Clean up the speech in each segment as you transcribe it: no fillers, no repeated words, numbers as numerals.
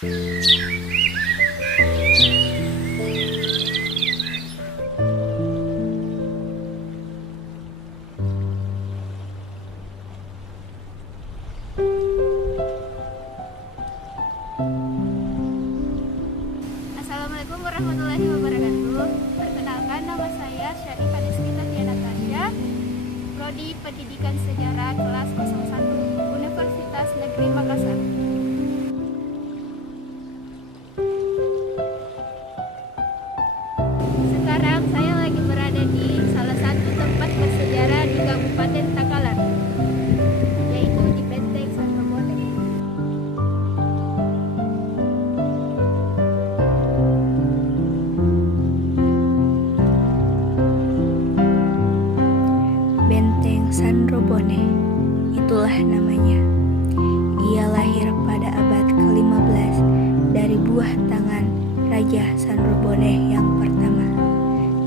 Assalamualaikum warahmatullahi wabarakatuh. Perkenalkan, nama saya Syarifah Deswita Natasha, Prodi Pendidikan Sejarah kelas 01 Universitas Negeri Makassar. Sekarang saya lagi berada di salah satu tempat bersejarah di Kabupaten Takalar, yaitu di Benteng Sandro Bone. Benteng Sandro Bone, itulah namanya. Ia lahir pada abad ke-15 dari buah tangan Raja Sandro Bone yang pertama,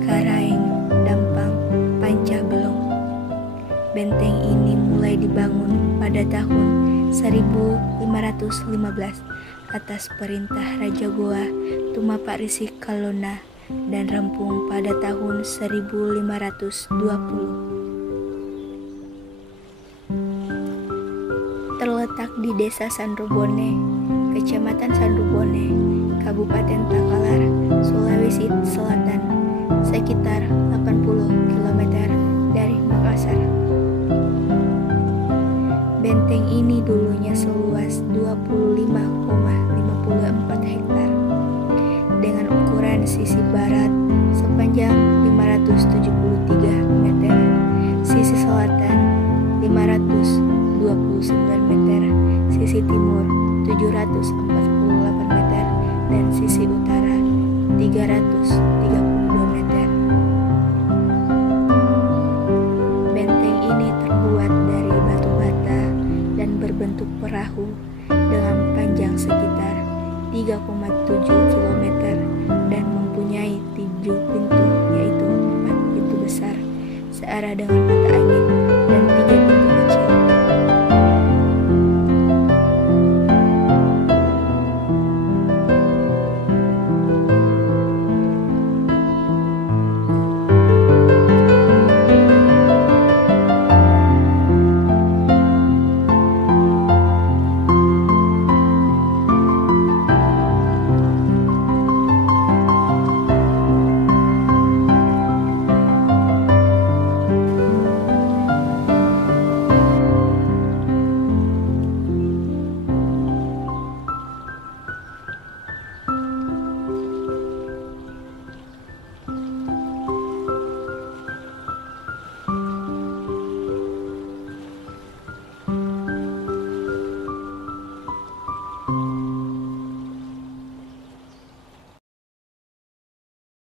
Karaeng Dampang Pancabelong. Benteng ini mulai dibangun pada tahun 1515 atas perintah Raja Goa Tumapak Risi Kalona dan rampung pada tahun 1520. Terletak di Desa Sandro Bone, Kecamatan Sandro Bone, Kabupaten Takalar, Sulawesi Selatan, sekitar 80 km dari Makassar. Benteng ini dulunya seluas 25,54 hektar dengan ukuran sisi barat sepanjang 573 meter, sisi selatan 529 meter, sisi timur 748 meter, dan sisi utara 332 meter. Benteng ini terbuat dari batu bata dan berbentuk perahu dengan panjang sekitar 3,7 km dan mempunyai 7 pintu, yaitu 4 pintu besar searah dengan mata angin dan 3